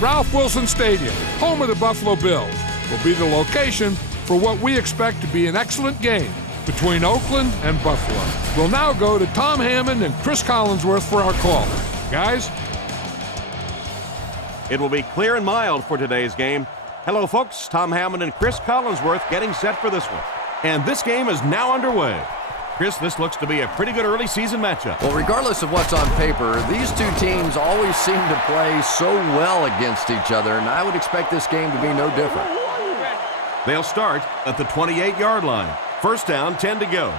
Ralph Wilson Stadium, home of the Buffalo Bills, will be the location for what we expect to be an excellent game between Oakland and Buffalo. We'll now go to Tom Hammond and Chris Collinsworth for our call. Guys? It will be clear and mild for today's game. Hello, folks. Tom Hammond and Chris Collinsworth getting set for this one. And this game is now underway. Chris, this looks to be a pretty good early season matchup. Well, regardless of what's on paper, these two teams always seem to play so well against each other, and I would expect this game to be no different. They'll start at the 28-yard line. First down, 10 to go.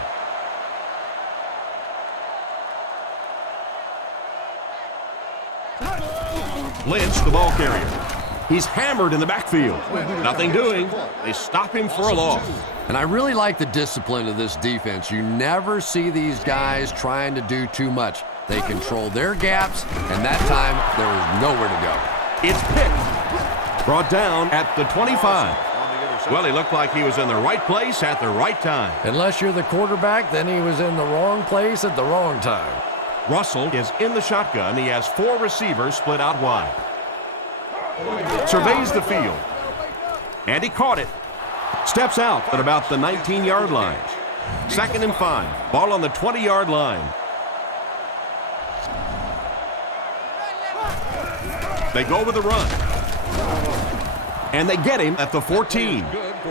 Lynch, the ball carrier. He's hammered in the backfield. Nothing doing. They stop him for a loss. And I really like the discipline of this defense. You never see these guys trying to do too much. They control their gaps, and that time there was nowhere to go. It's picked. Brought down at the 25. Well, he looked like he was in the right place at the right time. Unless you're the quarterback, then he was in the wrong place at the wrong time. Russell is in the shotgun. He has 4 receivers split out wide. Surveys the field. And he caught it. Steps out at about the 19-yard line. 2nd and 5. Ball on the 20-yard line. They go with the run. And they get him at the 14.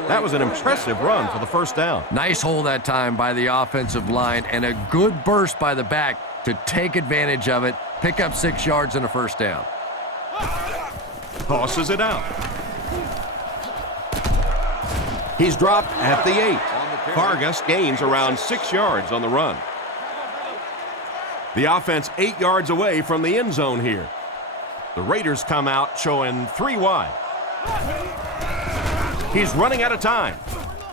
That was an impressive run for the first down. Nice hole that time by the offensive line and a good burst by the back to take advantage of it, pick up 6 yards and a first down. Tosses it out. He's dropped at the 8. Vargas gains around 6 yards on the run. The offense 8 yards away from the end zone here. The Raiders come out showing 3 wide. He's running out of time.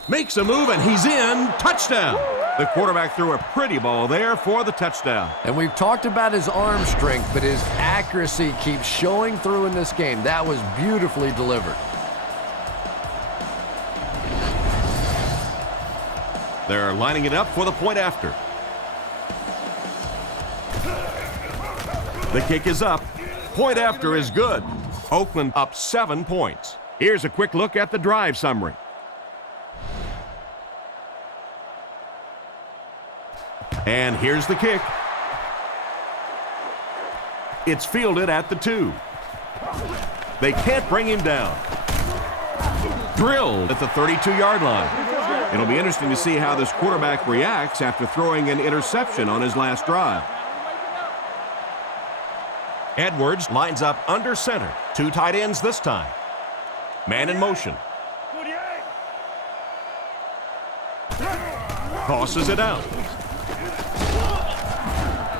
Makes a move and he's in. Touchdown. The quarterback threw a pretty ball there for the touchdown. And we've talked about his arm strength, but his accuracy keeps showing through in this game. That was beautifully delivered. They're lining it up for the point after. The kick is up. Point after is good. Oakland up 7 points. Here's a quick look at the drive summary. And here's the kick. It's fielded at the 2. They can't bring him down. Drilled at the 32-yard line. It'll be interesting to see how this quarterback reacts after throwing an interception on his last drive. Edwards lines up under center. 2 tight ends this time. Man in motion. Tosses it out.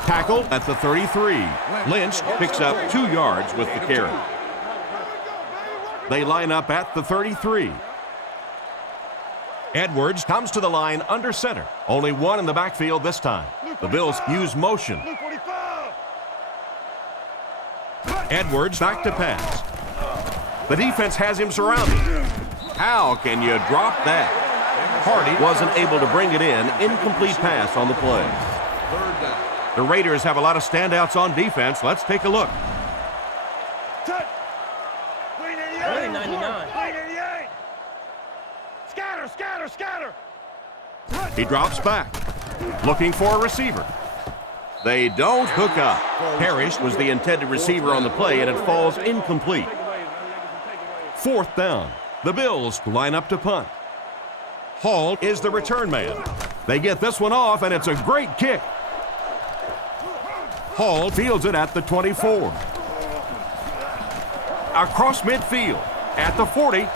Tackled at the 33. Lynch picks up 2 yards with the carry. They line up at the 33. Edwards comes to the line under center. Only 1 in the backfield this time. The Bills use motion. Edwards back to pass. The defense has him surrounded. How can you drop that? Hardy wasn't able to bring it in. Incomplete pass on the play. The Raiders have a lot of standouts on defense. Let's take a look. He drops back, looking for a receiver. They don't hook up. Parrish was the intended receiver on the play, and it falls incomplete. 4th down. The Bills line up to punt. Hall is the return man. They get this one off, and it's a great kick. Hall fields it at the 24. Across midfield at the 40.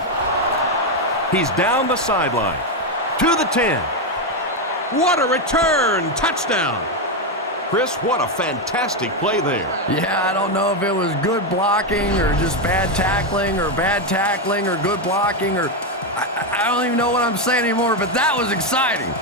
He's down the sideline to the 10. What a return! Touchdown! Chris, what a fantastic play there. Yeah, I don't know if it was good blocking or just bad tackling or good blocking or I don't even know what I'm saying anymore, but that was exciting.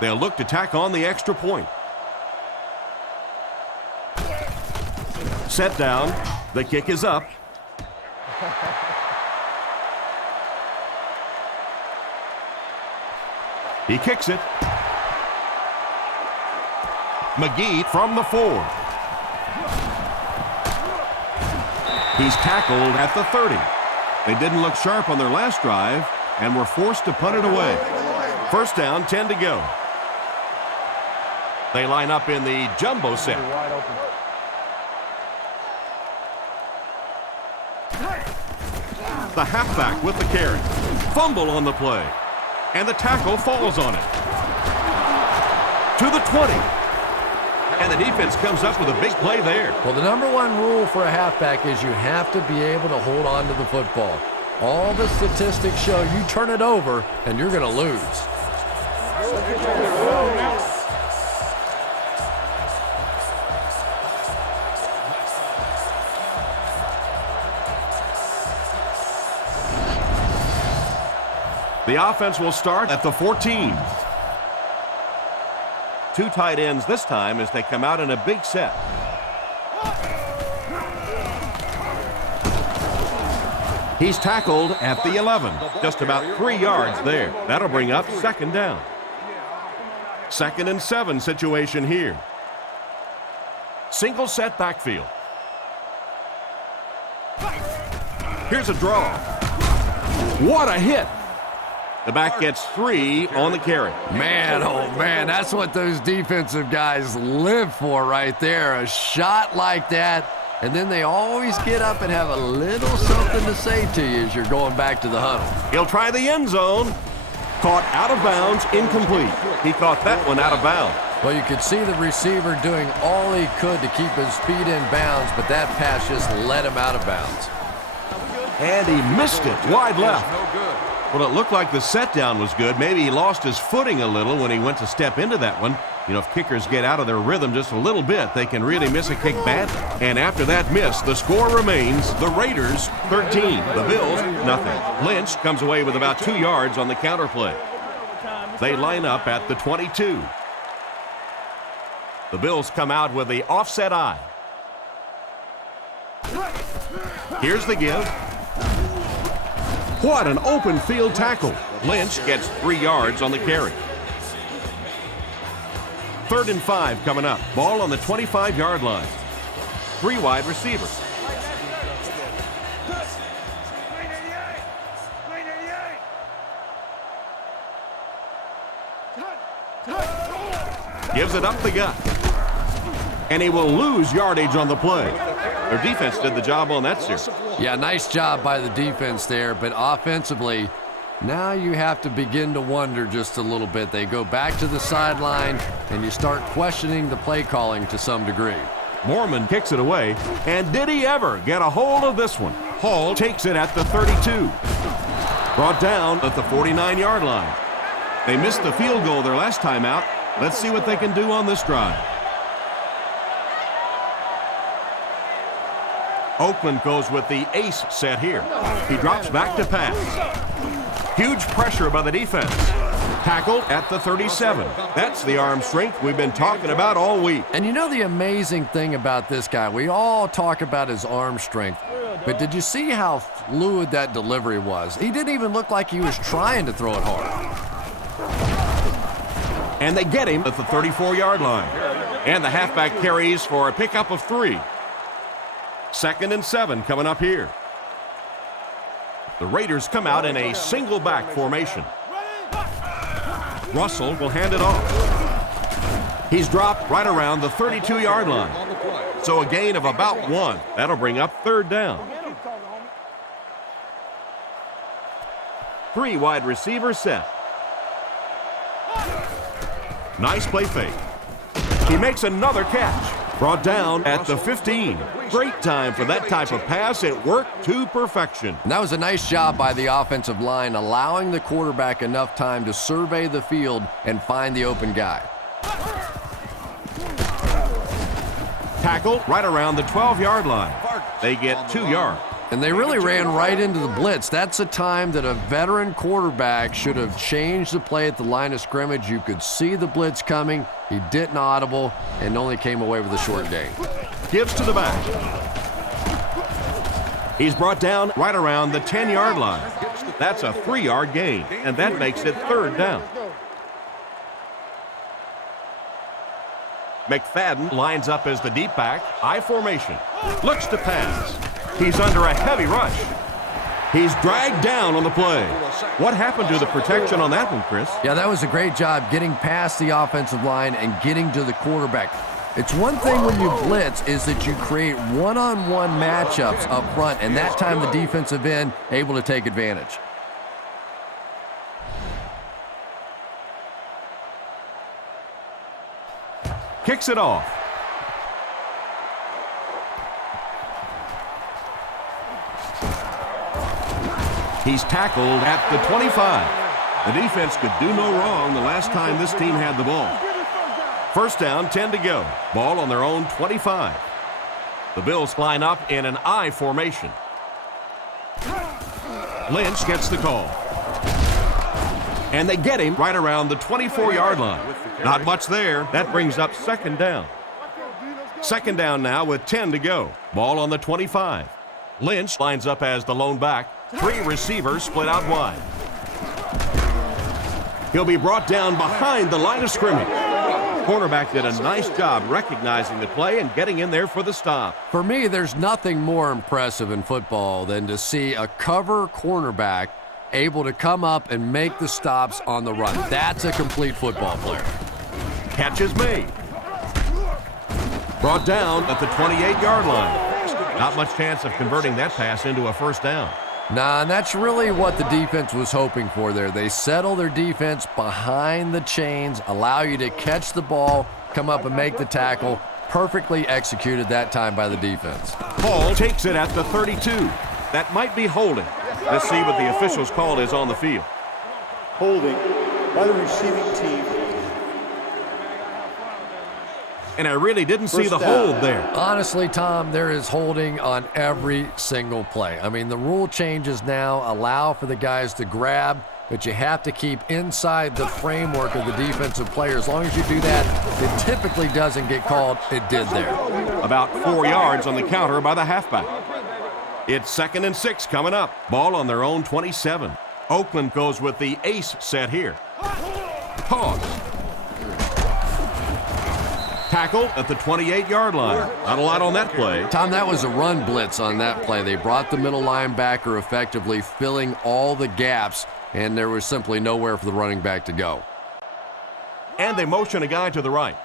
They'll look to tack on the extra point. Set down. The kick is up. He kicks it. McGee from the 4. He's tackled at the 30. They didn't look sharp on their last drive and were forced to punt it away. First down, 10 to go. They line up in the jumbo set. The halfback with the carry. Fumble on the play. And the tackle falls on it. To the 20. And the defense comes up with a big play there. Well, the #1 rule for a halfback is you have to be able to hold on to the football. All the statistics show you turn it over and you're going to lose. The offense will start at the 14. 2 tight ends this time as they come out in a big set. He's tackled at the 11. Just about 3 yards there. That'll bring up second down. 2nd and 7 situation here. Single set backfield. Here's a draw. What a hit. The back gets 3 on the carry. Man, oh man, that's what those defensive guys live for right there. A shot like that, and then they always get up and have a little something to say to you as you're going back to the huddle. He'll try the end zone. Caught out of bounds, incomplete. He caught that one out of bounds. Well, you could see the receiver doing all he could to keep his feet in bounds, but that pass just let him out of bounds. And he missed it wide left. Well, it looked like the set down was good. Maybe he lost his footing a little when he went to step into that one. You know, if kickers get out of their rhythm just a little bit, they can really miss a kick badly. And after that miss, the score remains the Raiders 13, the Bills nothing. Lynch comes away with about 2 yards on the counter play. They line up at the 22. The Bills come out with the offset eye. Here's the give. What an open field tackle. Lynch gets 3 yards on the carry. 3rd and 5 coming up. Ball on the 25-yard line. 3 wide receivers. Gives it up the gut. And he will lose yardage on the play. Their defense did the job on that series. Yeah, nice job by the defense there, but offensively, now you have to begin to wonder just a little bit. They go back to the sideline, and you start questioning the play calling to some degree. Mormon kicks it away, and did he ever get a hold of this one? Hall takes it at the 32. Brought down at the 49-yard line. They missed the field goal their last time out. Let's see what they can do on this drive. Oakland goes with the ace set here. He drops back to pass. Huge pressure by the defense. Tackled at the 37. That's the arm strength we've been talking about all week. And you know the amazing thing about this guy, we all talk about his arm strength, but did you see how fluid that delivery was? He didn't even look like he was trying to throw it hard. And they get him at the 34-yard line. And the halfback carries for a pickup of 3. 2nd and 7 coming up here. The Raiders come out in a single back formation. Russell will hand it off. He's dropped right around the 32-yard line. So a gain of about 1. That'll bring up 3rd down. 3 wide receivers set. Nice play fake. He makes another catch. Brought down at the 15. Great time for that type of pass. It worked to perfection. And that was a nice job by the offensive line, allowing the quarterback enough time to survey the field and find the open guy. Tackle right around the 12-yard line. They get 2 yards. And they really ran right into the blitz. That's a time that a veteran quarterback should have changed the play at the line of scrimmage. You could see the blitz coming. He didn't audible and only came away with a short gain. Gives to the back. He's brought down right around the 10-yard line. That's a 3-yard gain, and that makes it 3rd down. McFadden lines up as the deep back, I formation. Looks to pass. He's under a heavy rush. He's dragged down on the play. What happened to the protection on that one, Chris? Yeah, that was a great job getting past the offensive line and getting to the quarterback. It's one thing when you blitz is that you create one-on-one matchups up front, and that time the defensive end able to take advantage. Kicks it off. He's tackled at the 25. The defense could do no wrong the last time this team had the ball. First down, 10 to go. Ball on their own 25. The Bills line up in an I formation. Lynch gets the call. And they get him right around the 24-yard line. Not much there. That brings up second down. Second down now with 10 to go. Ball on the 25. Lynch lines up as the lone back. 3 receivers split out wide. He'll be brought down behind the line of scrimmage. Cornerback did a nice job recognizing the play and getting in there for the stop. For me, there's nothing more impressive in football than to see a cover cornerback able to come up and make the stops on the run. That's a complete football player. Catch is made. Brought down at the 28-yard line. Not much chance of converting that pass into a first down. Nah, and that's really what the defense was hoping for there. They settle their defense behind the chains, allow you to catch the ball, come up and make the tackle. Perfectly executed that time by the defense. Paul takes it at the 32. That might be holding. Let's see what the official's call is on the field. Holding by the receiving team. And I really didn't see the hold there. Honestly, Tom, there is holding on every single play. I mean, the rule changes now allow for the guys to grab, but you have to keep inside the framework of the defensive player. As long as you do that, it typically doesn't get called. It did there. About 4 yards on the counter by the halfback. It's 2nd and 6 coming up. Ball on their own 27. Oakland goes with the ace set here. Pause. Tackle at the 28-yard line. Not a lot on that play. Tom, that was a run blitz on that play. They brought the middle linebacker effectively filling all the gaps, and there was simply nowhere for the running back to go. And they motion a guy to the right.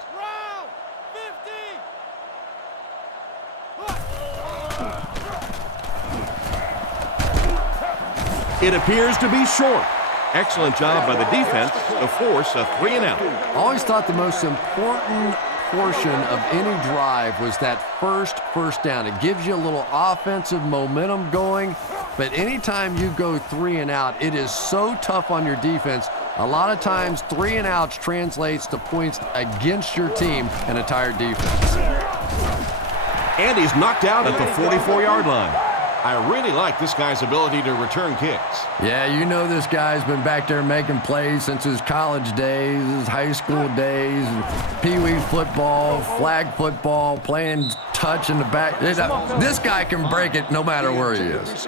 It appears to be short. Excellent job by the defense to force a 3-and-out. I always thought the most important portion of any drive was that first down. It gives you a little offensive momentum going, but anytime you go 3-and-out, it is so tough on your defense. A lot of times 3-and-outs translates to points against your team and a tired defense. And he's knocked out at the 44-yard line. I really like this guy's ability to return kicks. Yeah, you know this guy's been back there making plays since his college days, his high school days, pee-wee football, flag football, playing touch in the back. This guy can break it no matter where he is.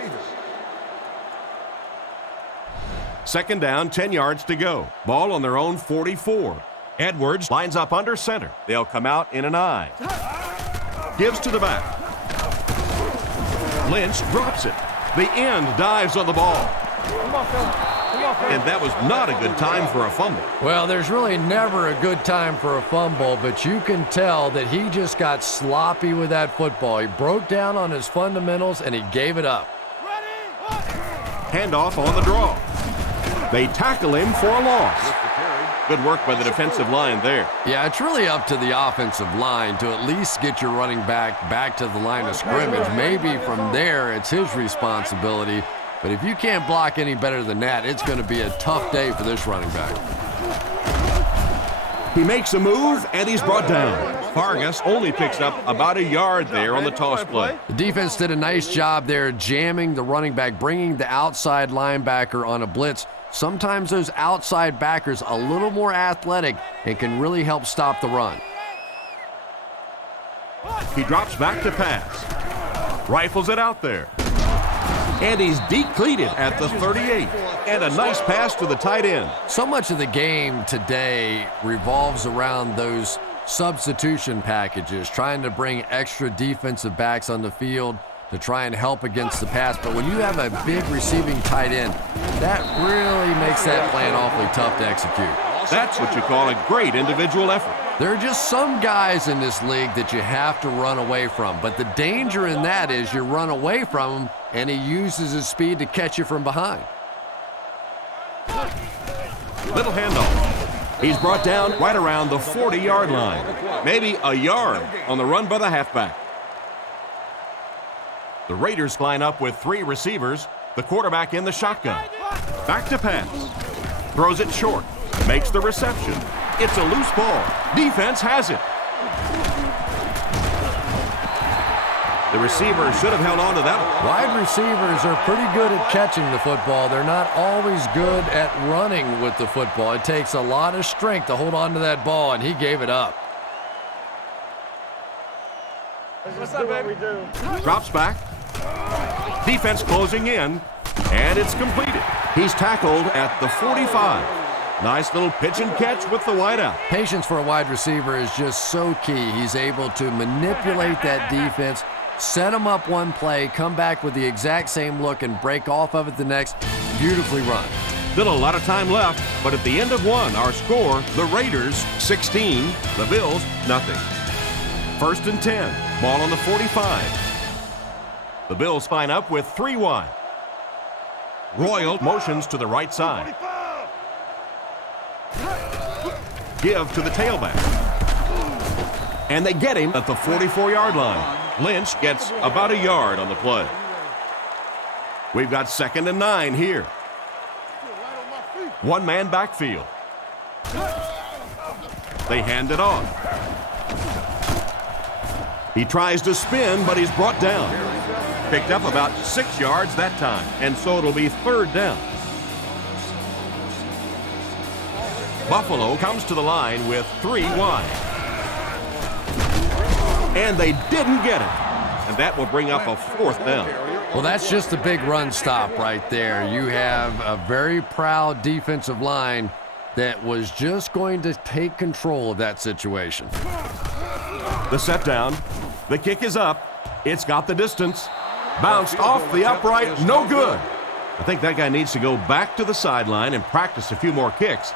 Second down, 10 yards to go. Ball on their own 44. Edwards lines up under center. They'll come out in an I. Gives to the back. Lynch drops it. The end dives on the ball. And that was not a good time for a fumble. Well, there's really never a good time for a fumble, but you can tell that he just got sloppy with that football. He broke down on his fundamentals, and he gave it up. Handoff on the draw. They tackle him for a loss. Good work by the defensive line there. Yeah, it's really up to the offensive line to at least get your running back to the line of scrimmage. Maybe from there it's his responsibility. But if you can't block any better than that, it's going to be a tough day for this running back. He makes a move, and he's brought down. Vargas only picks up about a yard there on the toss play. The defense did a nice job there jamming the running back, bringing the outside linebacker on a blitz. Sometimes those outside backers a little more athletic and can really help stop the run. He drops back to pass. Rifles it out there. And he's decleated at the 38. And a nice pass to the tight end. So much of the game today revolves around those substitution packages, trying to bring extra defensive backs on the field to try and help against the pass. But when you have a big receiving tight end, that really makes that plan awfully tough to execute. That's what you call a great individual effort. There are just some guys in this league that you have to run away from. But the danger in that is you run away from him, and he uses his speed to catch you from behind. Little handoff. He's brought down right around the 40-yard line. Maybe a yard on the run by the halfback. The Raiders line up with 3 receivers. The quarterback in the shotgun. Back to pass. Throws it short. Makes the reception. It's a loose ball. Defense has it. The receiver should have held on to that one. Wide receivers are pretty good at catching the football. They're not always good at running with the football. It takes a lot of strength to hold on to that ball, and he gave it up. What's up, baby? Drops back. Defense closing in, and it's completed. He's tackled at the 45. Nice little pitch and catch with the wideout. Patience for a wide receiver is just so key. He's able to manipulate that defense, set him up one play, come back with the exact same look, and break off of it the next. Beautifully run. Still a lot of time left, but at the end of one, our score, the Raiders 16, the Bills nothing. 1st and 10, ball on the 45. The Bills line up with 3 wide. Royal motions to the right side. Give to the tailback. And they get him at the 44-yard line. Lynch gets about a yard on the play. We've got 2nd and 9 here. One-man backfield. They hand it off. He tries to spin, but he's brought down. Picked up about 6 yards that time, and so it'll be 3rd down. Buffalo comes to the line with 3 wide. And they didn't get it. And that will bring up a 4th down. Well, that's just a big run stop right there. You have a very proud defensive line that was just going to take control of that situation. The set down. The kick is up. It's got the distance. Bounced off the upright. No good. I think that guy needs to go back to the sideline and practice a few more kicks.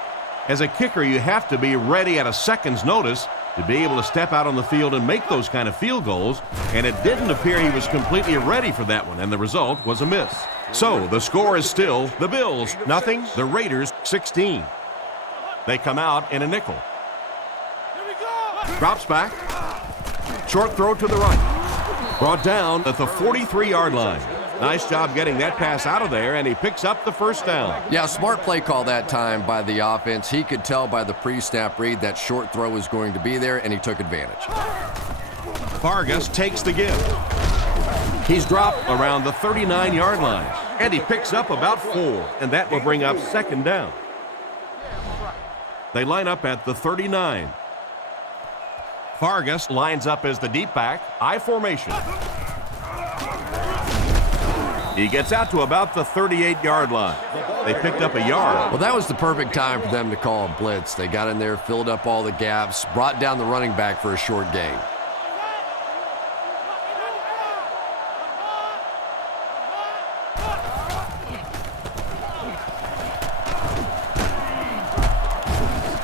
As a kicker, you have to be ready at a second's notice to be able to step out on the field and make those kind of field goals, and it didn't appear he was completely ready for that one, and the result was a miss. So the score is still the Bills nothing, the Raiders 16. They come out in a nickel. Drops back. Short throw to the right. Brought down at the 43-yard line. Nice job getting that pass out of there, and he picks up the 1st down. Yeah, smart play call that time by the offense. He could tell by the pre-snap read that short throw was going to be there, and he took advantage. Vargas takes the give. He's dropped around the 39-yard line, and he picks up about 4, and that will bring up 2nd down. They line up at the 39. Vargas lines up as the deep back, I formation. He gets out to about the 38-yard line. They picked up a yard. Well, that was the perfect time for them to call a blitz. They got in there, filled up all the gaps, brought down the running back for a short gain.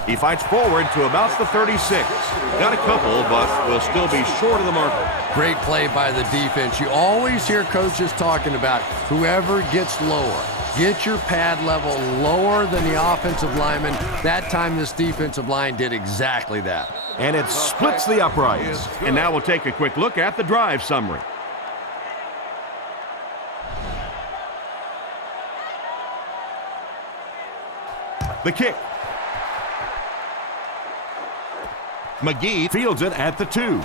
He fights forward to about the 36. Got a couple, but will still be short of the marker. Great play by the defense. You always hear coaches talking about whoever gets lower. Get your pad level lower than the offensive lineman. That time this defensive line did exactly that. And it splits the uprights. And now we'll take a quick look at the drive summary. The kick. McGee fields it at the 2.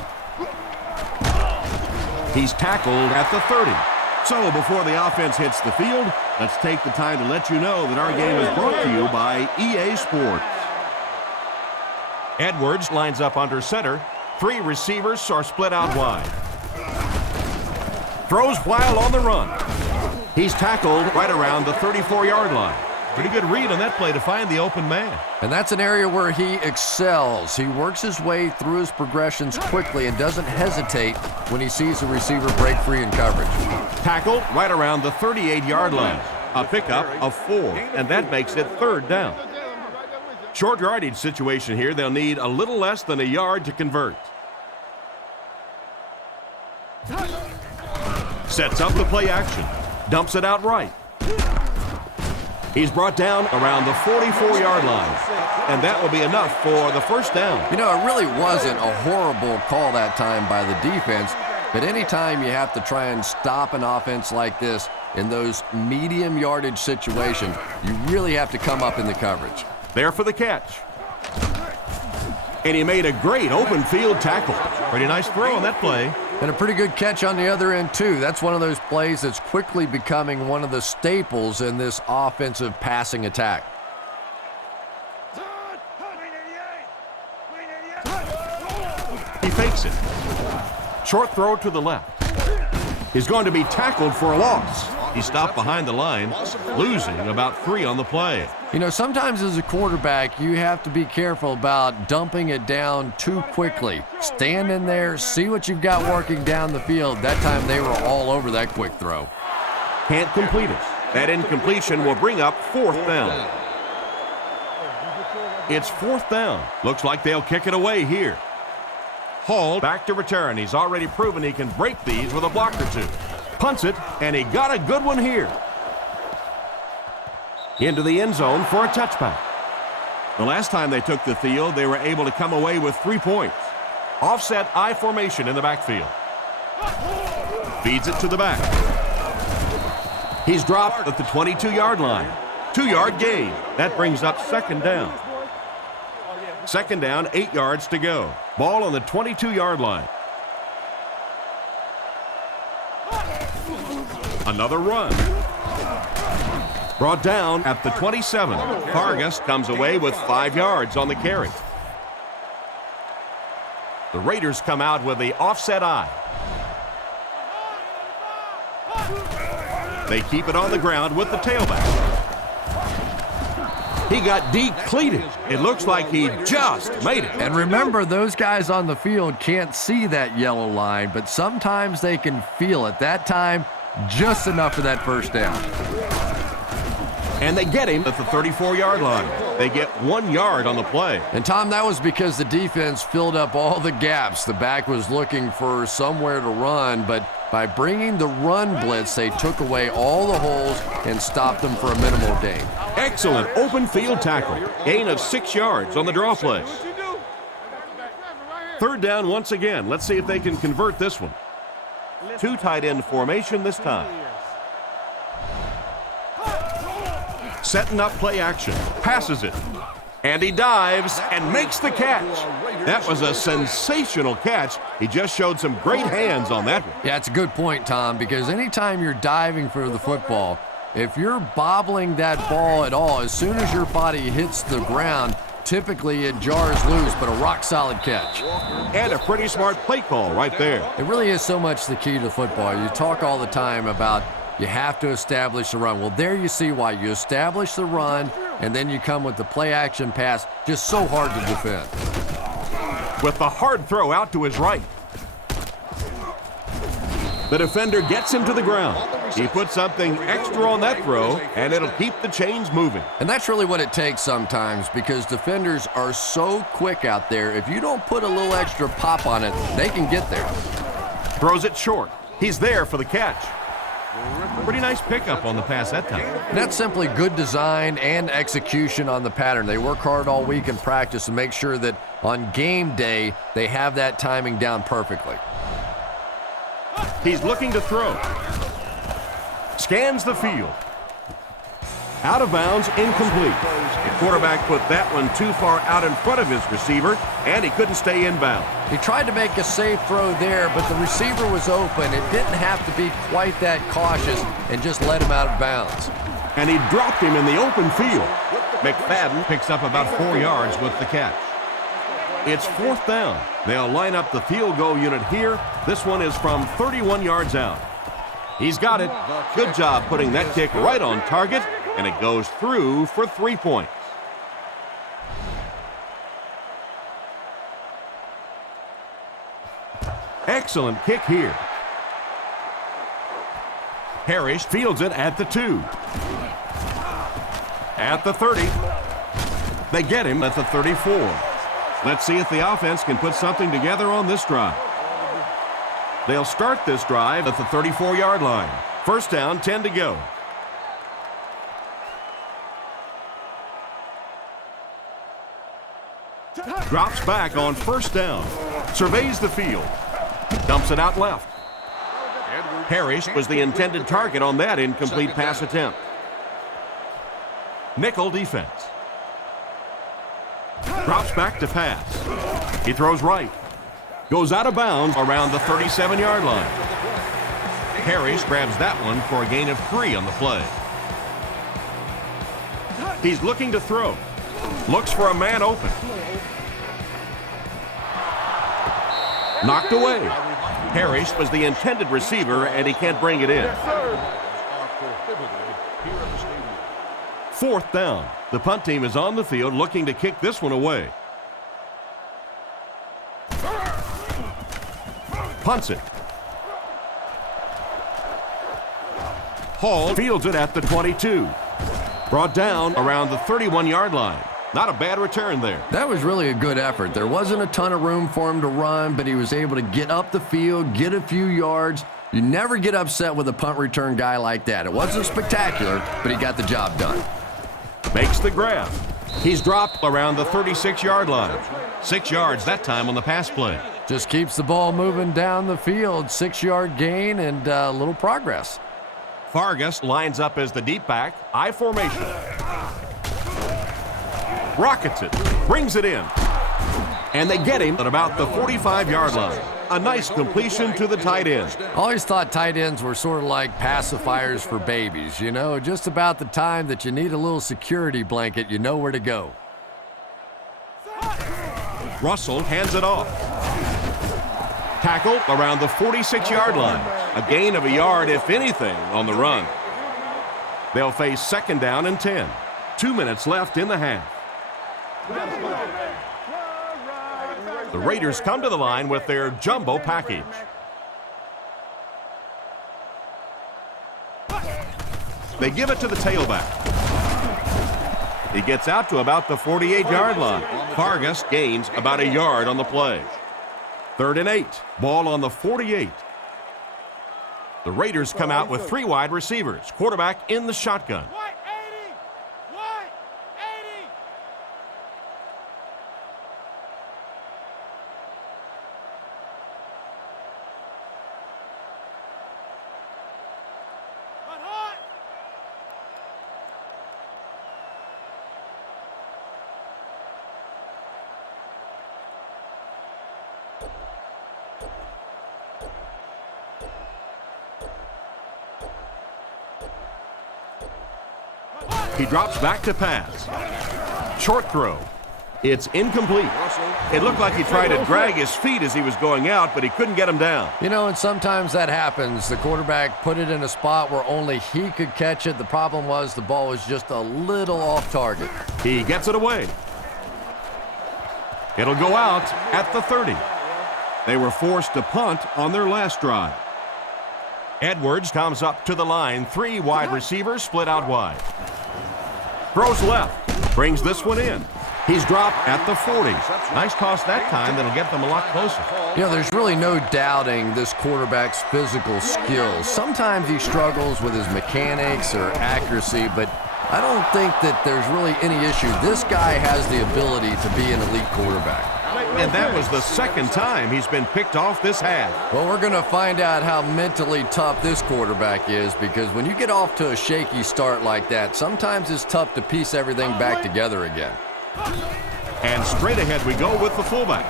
He's tackled at the 30. So before the offense hits the field, let's take the time to let you know that our game is brought to you by EA Sports. Edwards lines up under center. 3 receivers are split out wide. Throws while on the run. He's tackled right around the 34-yard line. Pretty good read on that play to find the open man. And that's an area where he excels. He works his way through his progressions quickly and doesn't hesitate when he sees the receiver break free in coverage. Tackled right around the 38-yard line. A pickup of 4, and that makes it 3rd down. Short yardage situation here. They'll need a little less than a yard to convert. Sets up the play action. Dumps it out right. He's brought down around the 44-yard line, and that will be enough for the 1st down. You know, it really wasn't a horrible call that time by the defense, but anytime you have to try and stop an offense like this in those medium yardage situations, you really have to come up in the coverage. There for the catch. And he made a great open field tackle. Pretty nice throw on that play. And a pretty good catch on the other end, too. That's one of those plays that's quickly becoming one of the staples in this offensive passing attack. He fakes it. Short throw to the left. He's going to be tackled for a loss. He stopped behind the line, losing about 3 on the play. You know, sometimes as a quarterback, you have to be careful about dumping it down too quickly. Stand in there, see what you've got working down the field. That time they were all over that quick throw. Can't complete it. That incompletion will bring up 4th down. It's 4th down. Looks like they'll kick it away here. Hall back to return. He's already proven he can break these with a block or 2. Punts it, and he got a good one here. Into the end zone for a touchback. The last time they took the field, they were able to come away with 3 points. Offset I formation in the backfield. Feeds it to the back. He's dropped at the 22-yard line. 2-yard gain. That brings up 2nd down. 2nd down, 8 yards to go. Ball on the 22-yard line. Another run. Brought down at the 27. Vargas comes away with 5 yards on the carry. The Raiders come out with the offset I. They keep it on the ground with the tailback. He got decleated. It looks like he just made it. And remember, those guys on the field can't see that yellow line, but sometimes they can feel it. That time, just enough for that 1st down. And they get him at the 34-yard line. They get 1 yard on the play. And, Tom, that was because the defense filled up all the gaps. The back was looking for somewhere to run, but by bringing the run blitz, they took away all the holes and stopped them for a minimal gain. Excellent open field tackle. Gain of 6 yards on the draw play. 3rd down once again. Let's see if they can convert this one. 2 tight end formation this time. Setting up play action. Passes it. And he dives and makes the catch. That was a sensational catch. He just showed some great hands on that one. Yeah, it's a good point, Tom, because anytime you're diving for the football, if you're bobbling that ball at all, as soon as your body hits the ground, typically it jars loose, but a rock-solid catch. And a pretty smart play call right there. It really is so much the key to football. You talk all the time about you have to establish the run. Well, there you see why. You establish the run, and then you come with the play-action pass. Just so hard to defend. With the hard throw out to his right. The defender gets him to the ground. He puts something extra on that throw, and it'll keep the chains moving. And that's really what it takes sometimes, because defenders are so quick out there. If you don't put a little extra pop on it, they can get there. Throws it short. He's there for the catch. Pretty nice pickup on the pass that time. And that's simply good design and execution on the pattern. They work hard all week in practice to make sure that on game day, they have that timing down perfectly. He's looking to throw. Scans the field. Out of bounds, incomplete. The quarterback put that one too far out in front of his receiver, and he couldn't stay inbound. He tried to make a safe throw there, but the receiver was open. It didn't have to be quite that cautious and just let him out of bounds. And he dropped him in the open field. McFadden picks up about 4 yards with the catch. It's 4th down. They'll line up the field goal unit here. This one is from 31 yards out. He's got it. Good job putting that kick right on target, and it goes through for 3 points. Excellent kick here. Parrish fields it at the 2. At the 30. They get him at the 34. Let's see if the offense can put something together on this drive. They'll start this drive at the 34-yard line. First down, 10 to go. Drops back on first down. Surveys the field. Dumps it out left. Parrish was the intended target on that incomplete pass attempt. Nickel defense. Drops back to pass. He throws right. Goes out of bounds around the 37-yard line. Parrish grabs that one for a gain of 3 on the play. He's looking to throw. Looks for a man open. Knocked away. Parrish was the intended receiver, and he can't bring it in. Fourth down. The punt team is on the field looking to kick this one away. Punts it. Hall fields it at the 22. Brought down around the 31-yard line. Not a bad return there. That was really a good effort. There wasn't a ton of room for him to run, but he was able to get up the field, get a few yards. You never get upset with a punt return guy like that. It wasn't spectacular, but he got the job done. Makes the grab. He's dropped around the 36-yard line. 6 yards that time on the pass play. Just keeps the ball moving down the field. 6-yard gain and a little progress. Vargas lines up as the deep back. I formation. Rockets it. Brings it in. And they get him at about the 45-yard line. A nice completion to the tight end. Always thought tight ends were sort of like pacifiers for babies. You know, just about the time that you need a little security blanket, you know where to go. Russell hands it off. Tackle around the 46-yard line. A gain of a yard, if anything, on the run. They'll face second down and 10. 2 minutes left in the half. The Raiders come to the line with their jumbo package. They give it to the tailback. He gets out to about the 48-yard line. Vargas gains about a yard on the play. 3rd and 8. Ball on the 48. The Raiders come out with 3 wide receivers. Quarterback in the shotgun. He drops back to pass. Short throw. It's incomplete. It looked like he tried to drag his feet as he was going out, but he couldn't get him down. You know, and sometimes that happens. The quarterback put it in a spot where only he could catch it. The problem was the ball was just a little off target. He gets it away. It'll go out at the 30. They were forced to punt on their last drive. Edwards comes up to the line. 3 wide receivers split out wide. Throws left. Brings this one in. He's dropped at the 40. Nice toss that time. That'll get them a lot closer. You know, there's really no doubting this quarterback's physical skills. Sometimes he struggles with his mechanics or accuracy, but I don't think that there's really any issue. This guy has the ability to be an elite quarterback. And that was the second time he's been picked off this half. Well, we're going to find out how mentally tough this quarterback is, because when you get off to a shaky start like that, sometimes it's tough to piece everything back together again. And straight ahead we go with the fullback.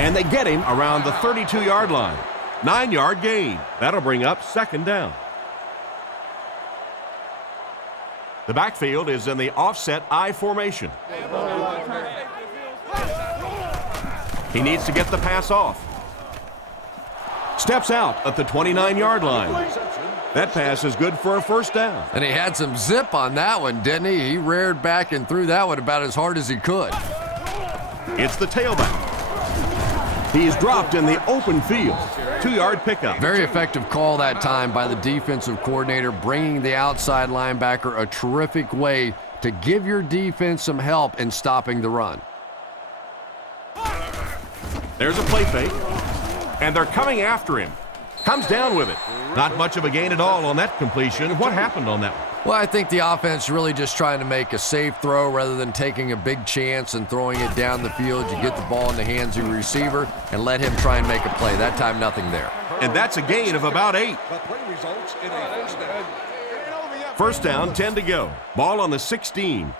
And they get him around the 32-yard line. 9-yard gain. That'll bring up second down. The backfield is in the offset I formation. He needs to get the pass off. Steps out at the 29-yard line. That pass is good for a first down. And he had some zip on that one, didn't he? He reared back and threw that one about as hard as he could. It's the tailback. He's dropped in the open field. 2-yard pickup. Very effective call that time by the defensive coordinator, bringing the outside linebacker, a terrific way to give your defense some help in stopping the run. There's a play fake, and they're coming after him. Comes down with it. Not much of a gain at all on that completion. What happened on that one? Well, I think the offense really just trying to make a safe throw rather than taking a big chance and throwing it down the field. You get the ball in the hands of your receiver and let him try and make a play. That time, nothing there. And that's a gain of about 8. First down, 10 to go. Ball on the 16.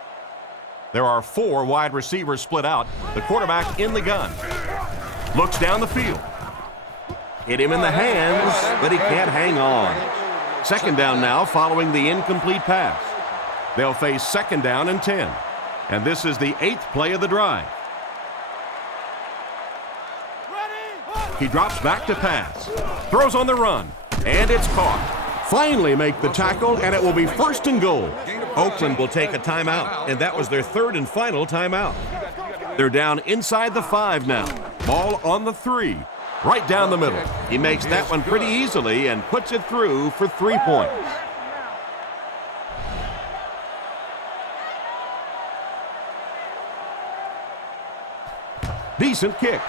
There are 4 wide receivers split out. The quarterback in the gun. Looks down the field. Hit him in the hands, but he can't hang on. Second down now following the incomplete pass. They'll face second down and 10. And this is the 8th play of the drive. He drops back to pass. Throws on the run. And it's caught. Finally make the tackle, and it will be first and goal. Oakland will take a timeout, and that was their 3rd and final timeout. They're down inside the 5 now. Ball on the 3. Right down the middle. He makes that one pretty easily and puts it through for 3 points. Decent kick.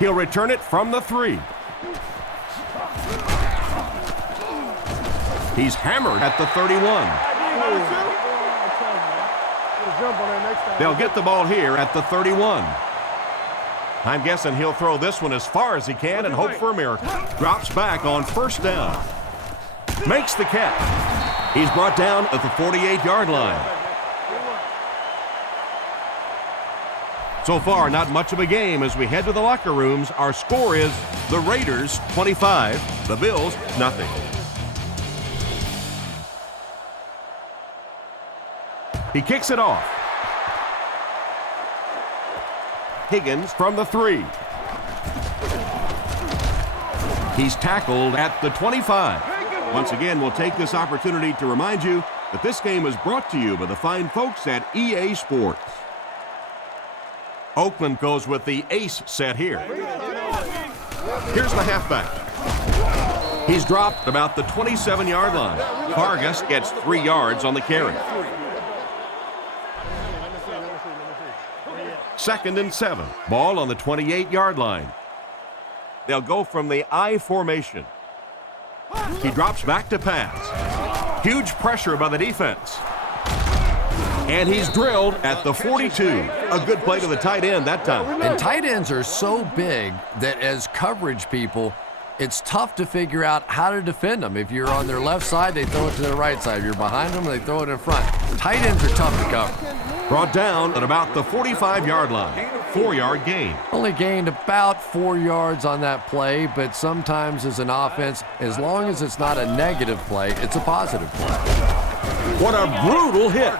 He'll return it from the 3. He's hammered at the 31. They'll get the ball here at the 31. I'm guessing he'll throw this one as far as he can and hope for a miracle. Drops back on first down. Makes the catch. He's brought down at the 48-yard line. So far, not much of a game as we head to the locker rooms. Our score is the Raiders 25, the Bills nothing. He kicks it off. Higgins from the 3. He's tackled at the 25. Once again, we'll take this opportunity to remind you that this game is brought to you by the fine folks at EA Sports. Oakland goes with the ace set here. Here's the halfback. He's dropped about the 27-yard line. Vargas gets 3 yards on the carry. 2nd and 7. Ball on the 28-yard line. They'll go from the I formation. He drops back to pass. Huge pressure by the defense. And he's drilled at the 42. A good play to the tight end that time. And tight ends are so big that as coverage people, it's tough to figure out how to defend them. If you're on their left side, they throw it to their right side. If you're behind them, they throw it in front. Tight ends are tough to cover. Brought down at about the 45-yard line. 4-yard gain. Only gained about 4 yards on that play, but sometimes as an offense, as long as it's not a negative play, it's a positive play. What a brutal hit.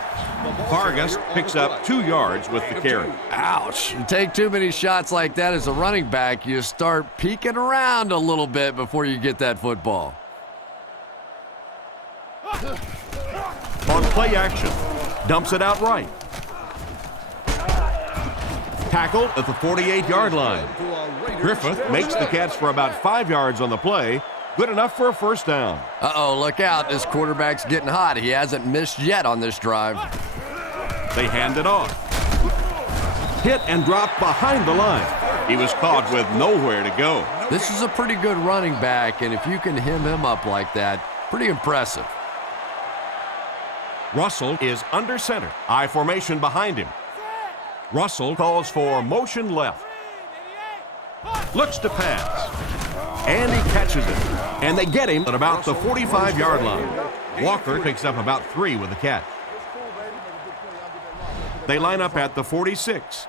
Vargas picks up 2 yards with the carry. Ouch. You take too many shots like that as a running back, you start peeking around a little bit before you get that football. On play action. Dumps it out right. Tackled at the 48-yard line. Griffith makes the catch for about 5 yards on the play. Good enough for a first down. Uh-oh, look out. This quarterback's getting hot. He hasn't missed yet on this drive. They hand it off. Hit and dropped behind the line. He was caught with nowhere to go. This is a pretty good running back, and if you can hem him up like that, pretty impressive. Russell is under center. I formation behind him. Russell calls for motion left. Looks to pass. And he catches it. And they get him at about the 45-yard line. Walker picks up about 3 with the catch. They line up at the 46.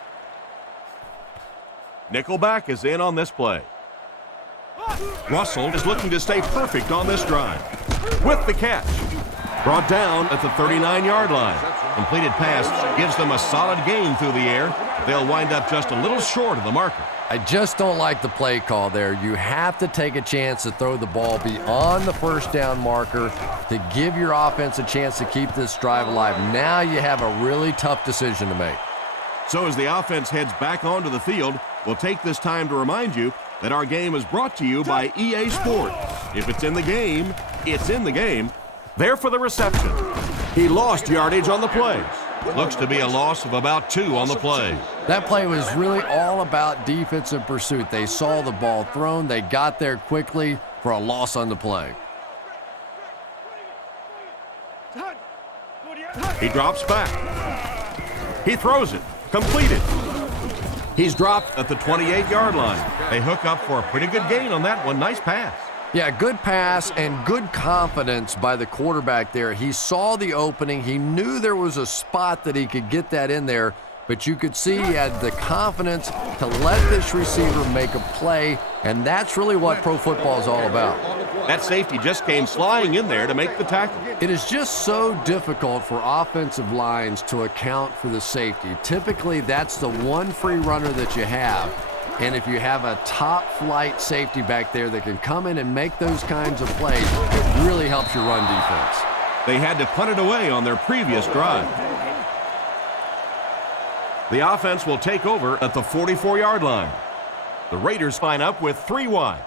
Nickelback is in on this play. Russell is looking to stay perfect on this drive. With the catch. Brought down at the 39-yard line. completed pass gives them a solid gain through the air. They'll wind up just a little short of the marker. I just don't like the play call there. You have to take a chance to throw the ball beyond the first down marker to give your offense a chance to keep this drive alive. Now you have a really tough decision to make. So as the offense heads back onto the field, we'll take this time to remind you that our game is brought to you by EA Sports. If it's in the game, it's in the game. There for the reception. He lost yardage on the play. Looks to be a loss of about 2 on the play. That play was really all about defensive pursuit. They saw the ball thrown. They got there quickly for a loss on the play. He drops back. He throws it. Completed. He's dropped at the 28-yard line. They hook up for a pretty good gain on that one. Nice pass. Yeah, good pass and good confidence by the quarterback there. He saw the opening. He knew there was a spot that he could get that in there, but you could see he had the confidence to let this receiver make a play, and that's really what pro football is all about. That safety just came flying in there to make the tackle. It is just so difficult for offensive lines to account for the safety. Typically, that's the one free runner that you have. And if you have a top-flight safety back there that can come in and make those kinds of plays, it really helps your run defense. They had to punt it away on their previous drive. The offense will take over at the 44-yard line. The Raiders line up with 3 wide.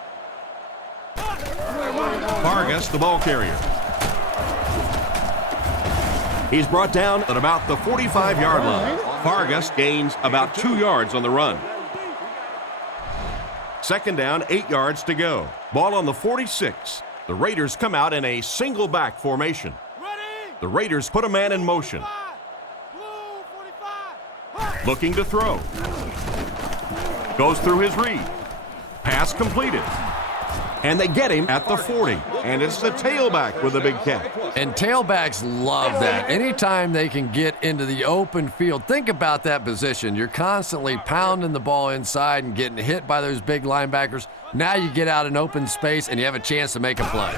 Vargas, the ball carrier. He's brought down at about the 45-yard line. Vargas gains about 2 yards on the run. Second down, 8 yards to go. Ball on the 46. The Raiders come out in a single back formation. The Raiders put a man in motion. Looking to throw. Goes through his read. Pass completed. And they get him at the 40. And it's the tailback with a big catch. And tailbacks love that. Anytime they can get into the open field, think about that position. You're constantly pounding the ball inside and getting hit by those big linebackers. Now you get out in open space and you have a chance to make a play.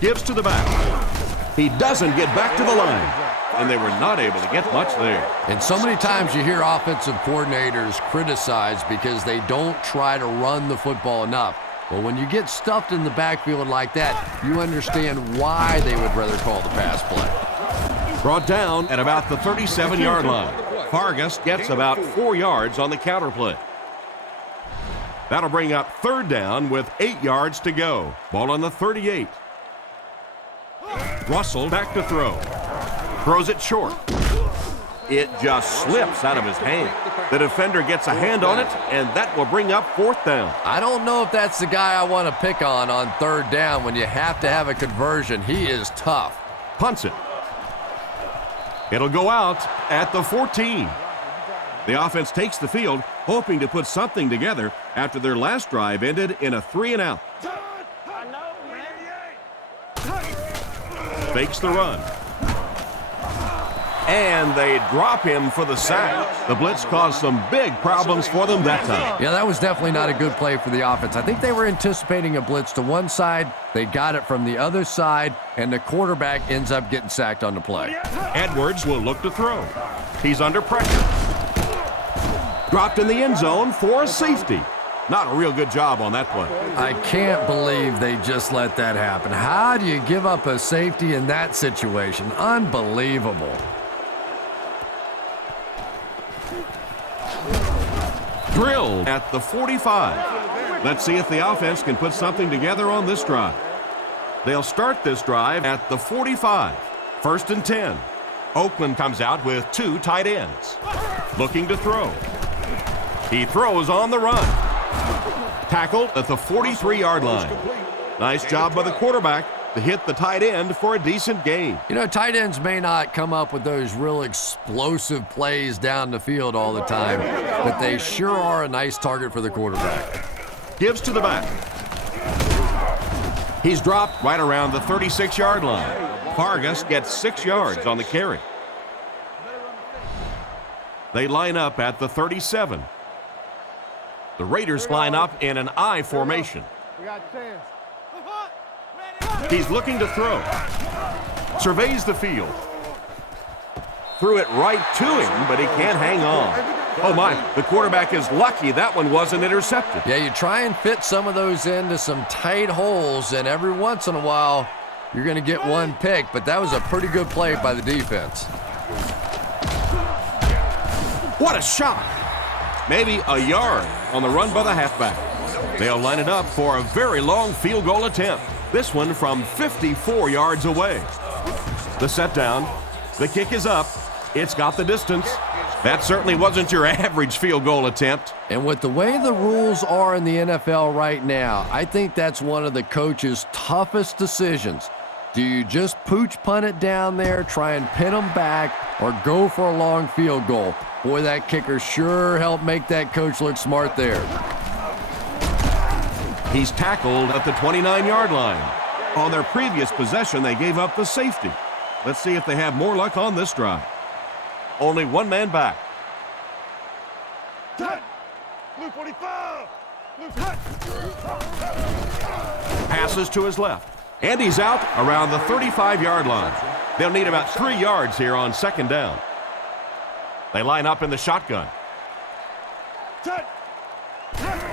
Gives to the back. He doesn't get back to the line. And they were not able to get much there. And so many times you hear offensive coordinators criticized because they don't try to run the football enough. Well, when you get stuffed in the backfield like that, you understand why they would rather call the pass play. Brought down at about the 37-yard line. Vargas gets about 4 yards on the counter play. That'll bring up third down with 8 yards to go. Ball on the 38. Russell back to throw. Throws it short. It just slips out of his hand. The defender gets a hand on it, and that will bring up fourth down. I don't know if that's the guy I want to pick on third down when you have to have a conversion. He is tough. Punts it. It'll go out at the 14. The offense takes the field, hoping to put something together after their last drive ended in a 3-and-out. Fakes the run. And they drop him for the sack. The blitz caused some big problems for them that time. Yeah, that was definitely not a good play for the offense. I think they were anticipating a blitz to one side. They got it from the other side, and the quarterback ends up getting sacked on the play. Edwards will look to throw. He's under pressure. Dropped in the end zone for a safety. Not a real good job on that play. I can't believe they just let that happen. How do you give up a safety in that situation? Unbelievable. Drilled at the 45. Let's see if the offense can put something together on this drive. They'll start this drive at the 45. First and 10. Oakland comes out with 2 tight ends. Looking to throw. He throws on the run. Tackled at the 43-yard line. Nice job by the quarterback to hit the tight end for a decent gain. You know, tight ends may not come up with those real explosive plays down the field all the time, but they sure are a nice target for the quarterback. Gives to the back. He's dropped right around the 36-yard line. Vargas gets 6 yards on the carry. They line up at the 37. The Raiders line up in an I formation. He's looking to throw. Surveys the field. threw it right to him, but he can't hang on. Oh my, the quarterback is lucky that one wasn't intercepted. Yeah, you try and fit some of those into some tight holes, and every once in a while, you're going to get one pick, but that was a pretty good play by the defense. What a shot! Maybe a yard on the run by the halfback. They'll line it up for a very long field goal attempt. This one from 54 yards away. The set down. The kick is up. It's got the distance. That certainly wasn't your average field goal attempt. And with the way the rules are in the NFL right now, I think that's one of the coach's toughest decisions. Do you just pooch punt it down there, try and pin them back, or go for a long field goal? Boy, that kicker sure helped make that coach look smart there. He's tackled at the 29-yard line. On their previous possession, they gave up the safety. Let's see if they have more luck on this drive. Only one man back. Passes to his left. And he's out around the 35-yard line. They'll need about 3 yards here on second down. They line up in the shotgun.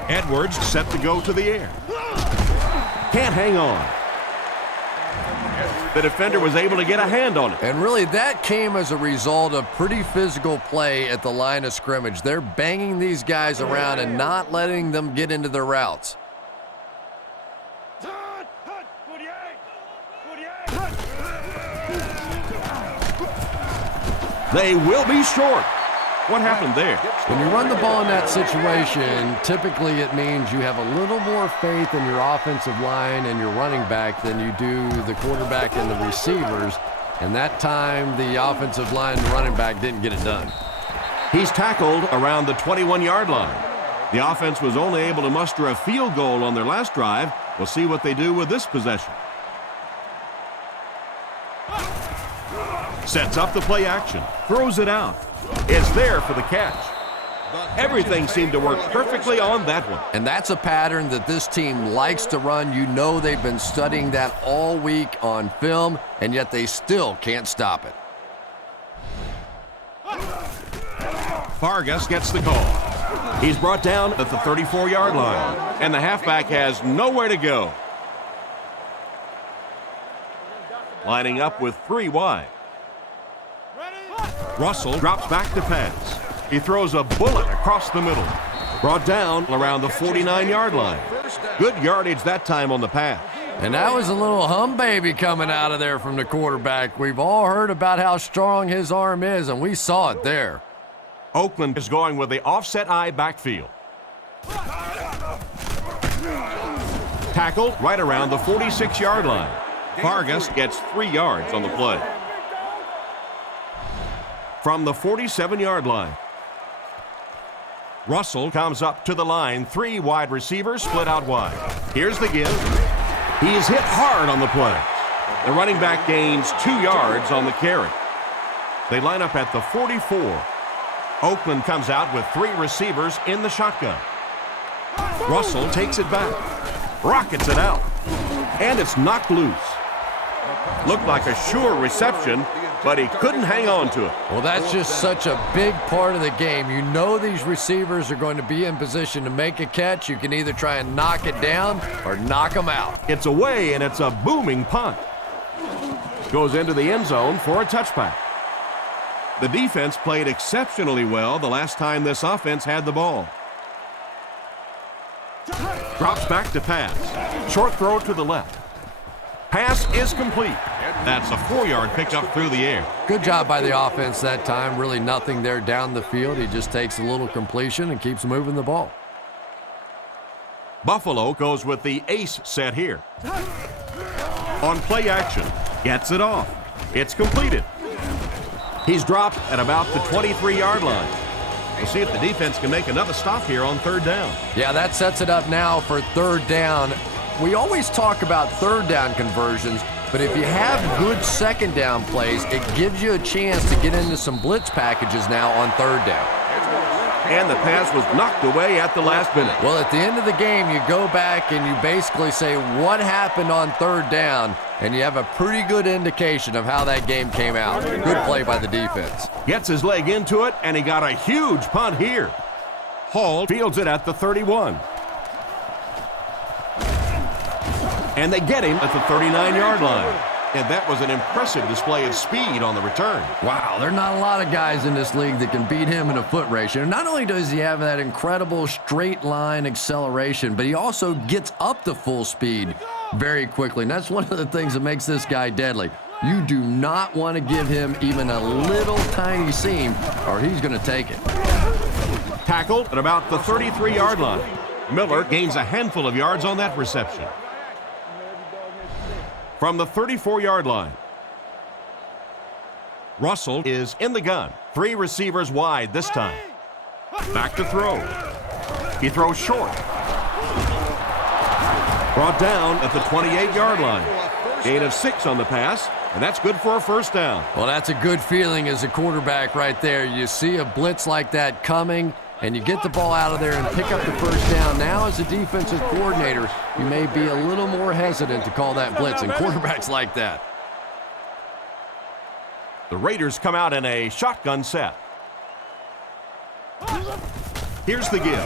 Edwards set to go to the air. Can't hang on. The defender was able to get a hand on it. And really, that came as a result of pretty physical play at the line of scrimmage. They're banging these guys around and not letting them get into their routes. They will be short. What happened there? When you run the ball in that situation, typically it means you have a little more faith in your offensive line and your running back than you do the quarterback and the receivers. And that time, the offensive line and running back didn't get it done. He's tackled around the 21-yard line. The offense was only able to muster a field goal on their last drive. We'll see what they do with this possession. Sets up the play action. Throws it out. It's there for the catch. Everything seemed to work perfectly on that one. And that's a pattern that this team likes to run. You know they've been studying that all week on film, and yet they still can't stop it. Vargas gets the call. He's brought down at the 34-yard line, and the halfback has nowhere to go. Lining up with 3 wide. Russell drops back to pass. He throws a bullet across the middle. Brought down around the 49-yard line. Good yardage that time on the pass. And that was a little hum baby coming out of there from the quarterback. We've all heard about how strong his arm is, and we saw it there. Oakland is going with the offset eye backfield. Tackled right around the 46-yard line. Vargas gets 3 yards on the play. From the 47-yard line. Russell comes up to the line. 3 wide receivers split out wide. Here's the give. He's hit hard on the play. The running back gains 2 yards on the carry. They line up at the 44. Oakland comes out with 3 receivers in the shotgun. Russell takes it back. Rockets it out. And it's knocked loose. Looked like a sure reception, but he couldn't hang on to it. Well, that's just such a big part of the game. You know these receivers are going to be in position to make a catch. You can either try and knock it down or knock them out. It's away, and it's a booming punt. Goes into the end zone for a touchback. The defense played exceptionally well the last time this offense had the ball. Drops back to pass. Short throw to the left. Pass is complete. That's a 4-yard pickup through the air. Good job by the offense that time. Really nothing there down the field. He just takes a little completion and keeps moving the ball. Buffalo goes with the ace set here. On play action, gets it off. It's completed. He's dropped at about the 23-yard line. We'll see if the defense can make another stop here on 3rd down. Yeah, that sets it up now for 3rd down. We always talk about 3rd down conversions, but if you have good 2nd down plays, it gives you a chance to get into some blitz packages now on 3rd down. And the pass was knocked away at the last minute. Well, at the end of the game, you go back and you basically say, what happened on 3rd down? and you have a pretty good indication of how that game came out. Good play by the defense. Gets his leg into it, and he got a huge punt here. Hall fields it at the 31. And they get him at the 39-yard line. And that was an impressive display of speed on the return. Wow, there are not a lot of guys in this league that can beat him in a foot race. And not only does he have that incredible straight line acceleration, but he also gets up to full speed very quickly. And that's one of the things that makes this guy deadly. You do not want to give him even a little tiny seam, or he's going to take it. Tackled at about the 33-yard line. Miller gains a handful of yards on that reception. From the 34-yard line, Russell is in the gun. 3 receivers wide this time. Back to throw. He throws short. Brought down at the 28-yard line. Gain of 6 on the pass, and that's good for a first down. Well, that's a good feeling as a quarterback right there. You see a blitz like that coming, and you get the ball out of there and pick up the first down. Now, as a defensive coordinator, you may be a little more hesitant to call that blitz, and quarterbacks like that. The Raiders come out in a shotgun set. Here's the give.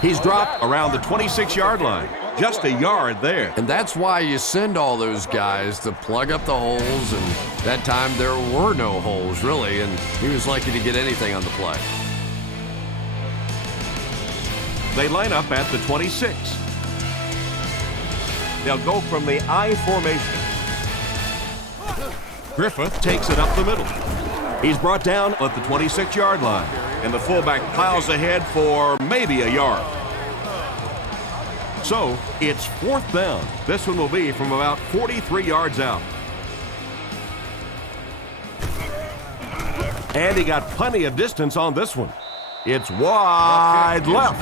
He's dropped around the 26-yard line. Just a yard there. And that's why you send all those guys to plug up the holes, and that time there were no holes, really, and he was lucky to get anything on the play. They line up at the 26. They'll go from the I formation. Griffith takes it up the middle. He's brought down at the 26-yard line, and the fullback plows ahead for maybe a yard. So, it's 4th down. This one will be from about 43 yards out. And he got plenty of distance on this one. It's wide left.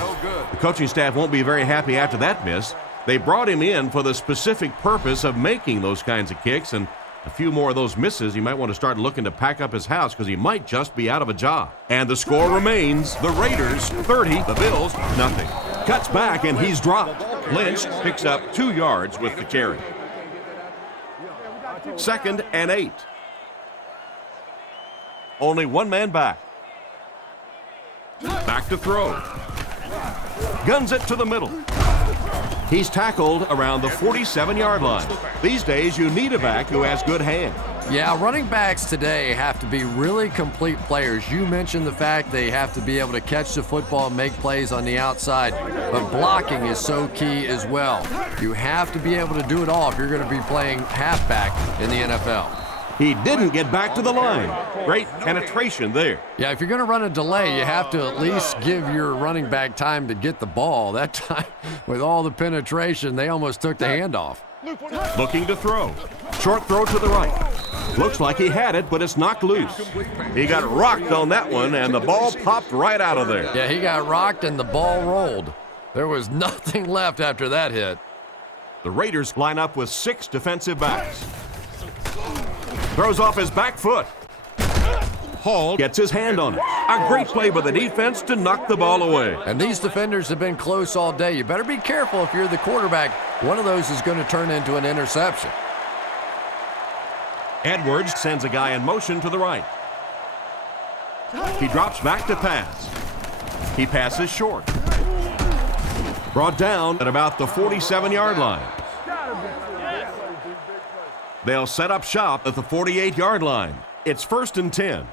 The coaching staff won't be very happy after that miss. They brought him in for the specific purpose of making those kinds of kicks, and a few more of those misses, he might want to start looking to pack up his house because he might just be out of a job. And the score remains the Raiders 30, the Bills nothing. Cuts back and he's dropped. Lynch picks up 2 yards with the carry. 2nd and 8. Only one man back. Back to throw. Guns it to the middle. He's tackled around the 47-yard line. These days, you need a back who has good hands. Yeah, running backs today have to be really complete players. You mentioned the fact they have to be able to catch the football and make plays on the outside, but blocking is so key as well. You have to be able to do it all if you're going to be playing halfback in the NFL. He didn't get back to the line. Great penetration there. Yeah, if you're going to run a delay, you have to at least give your running back time to get the ball. That time, with all the penetration, they almost took the handoff. Looking to throw. Short throw to the right. Looks like he had it, but it's knocked loose. He got rocked on that one, and the ball popped right out of there. Yeah, he got rocked, and the ball rolled. There was nothing left after that hit. The Raiders line up with 6 defensive backs. Throws off his back foot. Hall gets his hand on it. A great play by the defense to knock the ball away. And these defenders have been close all day. You better be careful if you're the quarterback. One of those is going to turn into an interception. Edwards sends a guy in motion to the right. He drops back to pass. He passes short. Brought down at about the 47-yard line. They'll set up shop at the 48-yard line. It's 1st and 10.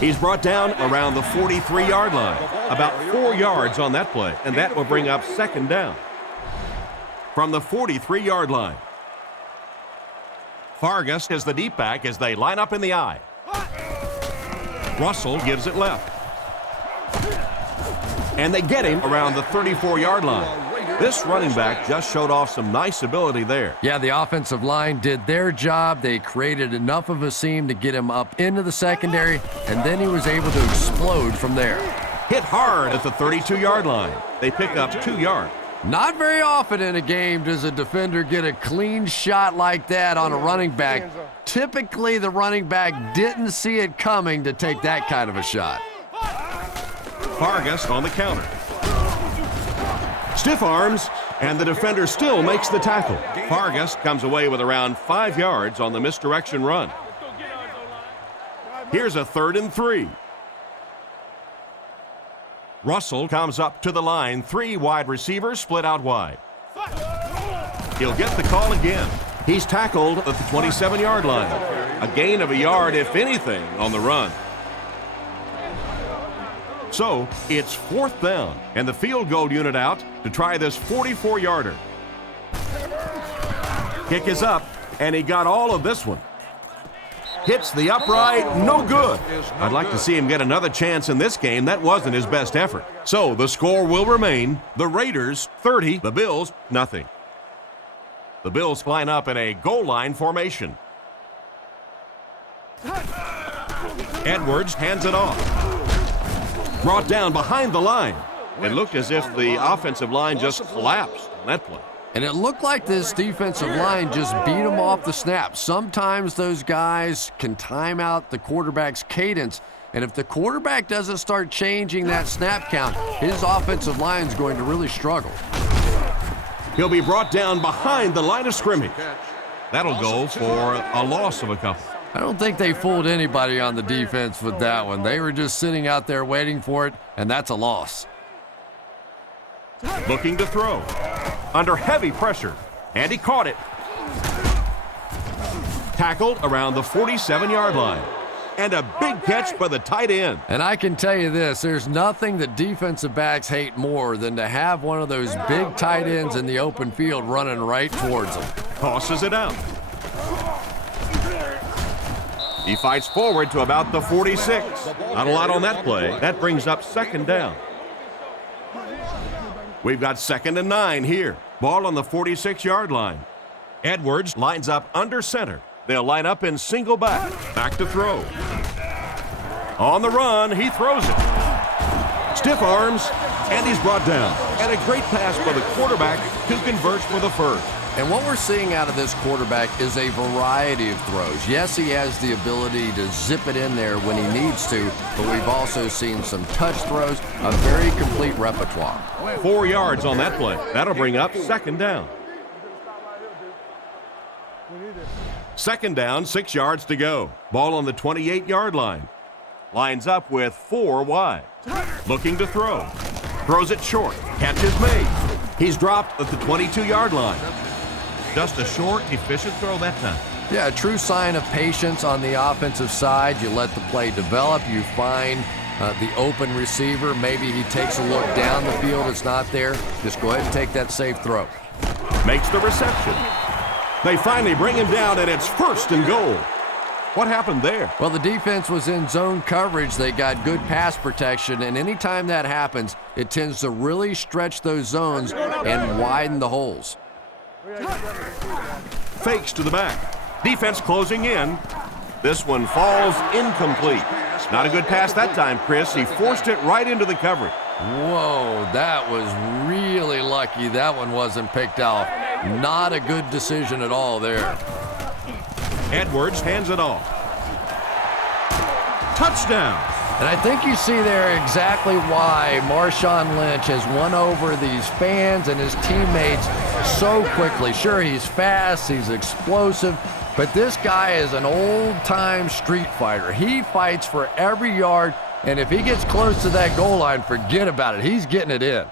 He's brought down around the 43-yard line. About 4 yards on that play, and that will bring up 2nd down. From the 43-yard line. Fargas is the deep back as they line up in the I. Russell gives it left. And they get him around the 34-yard line. This running back just showed off some nice ability there. Yeah, the offensive line did their job. They created enough of a seam to get him up into the secondary, and then he was able to explode from there. Hit hard at the 32-yard line. They pick up 2 yards. Not very often in a game does a defender get a clean shot like that on a running back. Typically, the running back didn't see it coming to take that kind of a shot. Vargas on the counter. Stiff arms, and the defender still makes the tackle. Vargas comes away with around 5 yards on the misdirection run. Here's a 3rd and 3. Russell comes up to the line. 3 wide receivers split out wide. He'll get the call again. He's tackled at the 27-yard line. A gain of a yard, if anything, on the run. So it's 4th down, and the field goal unit out to try this 44-yarder. Kick is up, and he got all of this one. Hits the upright, no good. I'd like to see him get another chance in this game. That wasn't his best effort. So the score will remain the Raiders 30, the Bills nothing. The Bills line up in a goal line formation. Edwards hands it off. Brought down behind the line. It looked as if the offensive line just collapsed on that play. And it looked like this defensive line just beat them off the snap. Sometimes those guys can time out the quarterback's cadence, and if the quarterback doesn't start changing that snap count, his offensive line is going to really struggle. He'll be brought down behind the line of scrimmage. That'll go for a loss of a couple. I don't think they fooled anybody on the defense with that one. They were just sitting out there waiting for it, and that's a loss. Looking to throw. Under heavy pressure, and he caught it. Tackled around the 47-yard line. And a big catch by the tight end. And I can tell you this, there's nothing that defensive backs hate more than to have one of those big tight ends in the open field running right towards them. Tosses it out. He fights forward to about the 46. Not a lot on that play. That brings up 2nd down. We've got 2nd and 9 here. Ball on the 46-yard line. Edwards lines up under center. They'll line up in single back. Back to throw. On the run, he throws it. Stiff arms, and he's brought down. And a great pass by the quarterback to convert for the first. And what we're seeing out of this quarterback is a variety of throws. Yes, he has the ability to zip it in there when he needs to, but we've also seen some touch throws, a very complete repertoire. 4 yards on that play. That'll bring up 2nd down. 2nd down, 6 yards to go. Ball on the 28-yard line. Lines up with 4 wide. Looking to throw. Throws it short. Catch is made. He's dropped at the 22-yard line. Just a short, efficient throw that time. Yeah, a true sign of patience on the offensive side. You let the play develop. You find the open receiver. Maybe he takes a look down the field. It's not there. Just go ahead and take that safe throw. Makes the reception. They finally bring him down, and it's 1st and goal. What happened there? Well, the defense was in zone coverage. They got good pass protection, and anytime that happens, it tends to really stretch those zones and widen the holes. Fakes to the back. Defense closing in. This one falls incomplete. Not a good pass that time, Chris. He forced it right into the coverage. Whoa, that was really lucky that one wasn't picked off. Not a good decision at all there. Edwards hands it off. Touchdown. And I think you see there exactly why Marshawn Lynch has won over these fans and his teammates so quickly. Sure, he's fast, he's explosive, but this guy is an old-time street fighter. He fights for every yard, and if he gets close to that goal line, forget about it. He's getting it in.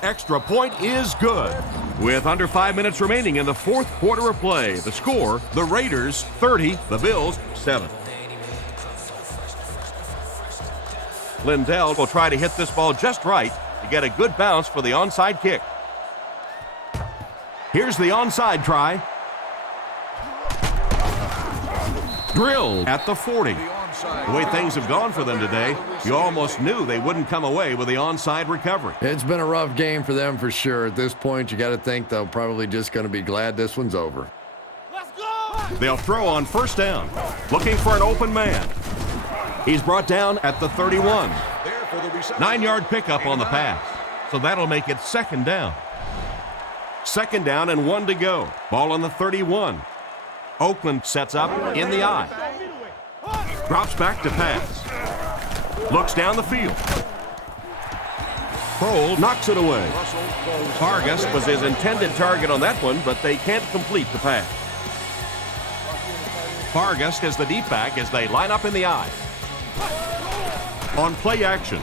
Extra point is good. With under 5 minutes remaining in the 4th quarter of play, the score, the Raiders 30, the Bills 7. Lindell will try to hit this ball just right to get a good bounce for the onside kick. Here's the onside try. Drilled at the 40. The way things have gone for them today, you almost knew they wouldn't come away with the onside recovery. It's been a rough game for them for sure. At this point, you got to think they're probably just going to be glad this one's over. Let's go! They'll throw on 1st down, looking for an open man. He's brought down at the 31. 9-yard pickup on the pass, so that'll make it 2nd down. 2nd down and 1 to go. Ball on the 31. Oakland sets up in the eye. Drops back to pass. Looks down the field. Kroll knocks it away. Vargas was his intended target on that one, but they can't complete the pass. Vargas is the deep back as they line up in the eye. On play action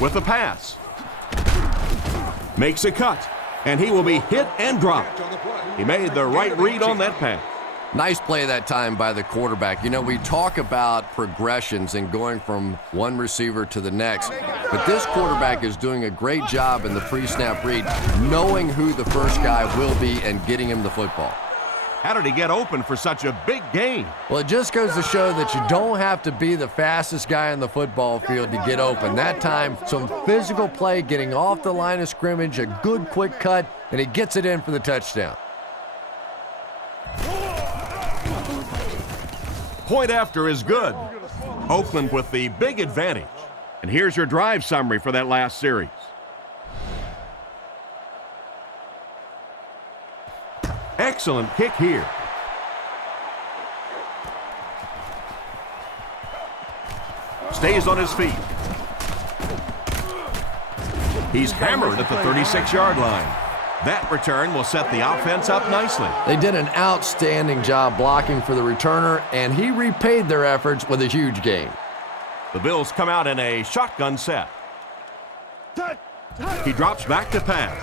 with the pass. Makes a cut, and he will be hit and dropped. He made the right read on that pass. Nice play that time by the quarterback. You know, we talk about progressions and going from one receiver to the next, but this quarterback is doing a great job in the pre-snap read, knowing who the first guy will be and getting him the football. How did he get open for such a big gain? Well, it just goes to show that you don't have to be the fastest guy on the football field to get open. That time, some physical play, getting off the line of scrimmage, a good quick cut, and he gets it in for the touchdown. Point after is good. Oakland with the big advantage. And here's your drive summary for that last series. Excellent kick here. Stays on his feet. He's hammered at the 36-yard line. That return will set the offense up nicely. They did an outstanding job blocking for the returner, and he repaid their efforts with a huge gain. The Bills come out in a shotgun set. He drops back to pass.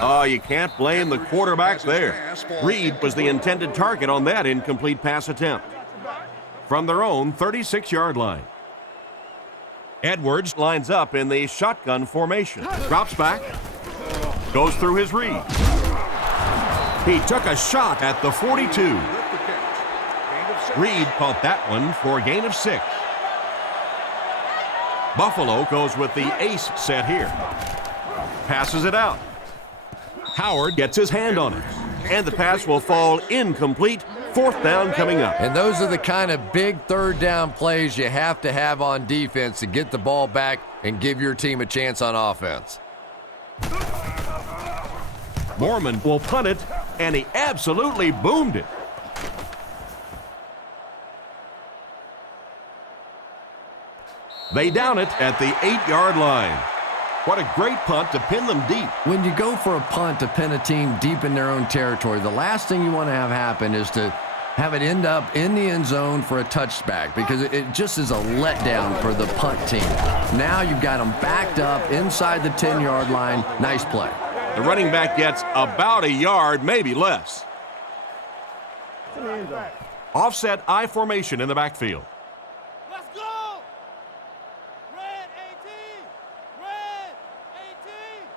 Oh, you can't blame the quarterback there. Reed was the intended target on that incomplete pass attempt. From their own 36-yard line. Edwards lines up in the shotgun formation. Drops back. Goes through his read. He took a shot at the 42. Reed caught that one for a gain of 6. Buffalo goes with the ace set here. Passes it out. Howard gets his hand on it. And the pass will fall incomplete. 4th down coming up. And those are the kind of big third down plays you have to have on defense to get the ball back and give your team a chance on offense. Mormon will punt it, and he absolutely boomed it. They down it at the 8-yard line. What a great punt to pin them deep. When you go for a punt to pin a team deep in their own territory, the last thing you want to have happen is to have it end up in the end zone for a touchback, because it just is a letdown for the punt team. Now you've got them backed up inside the 10-yard line. Nice play. The running back gets about a yard, maybe less. Offset I formation in the backfield. Let's go! Red 18! Red 18!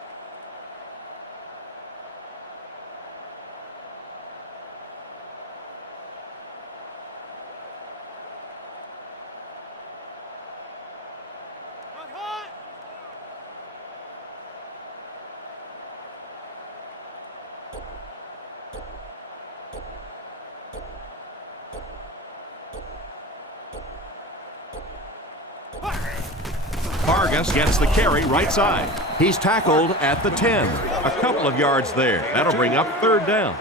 Hot! Vargas gets the carry right side. He's tackled at the 10. A couple of yards there. That'll bring up 3rd down.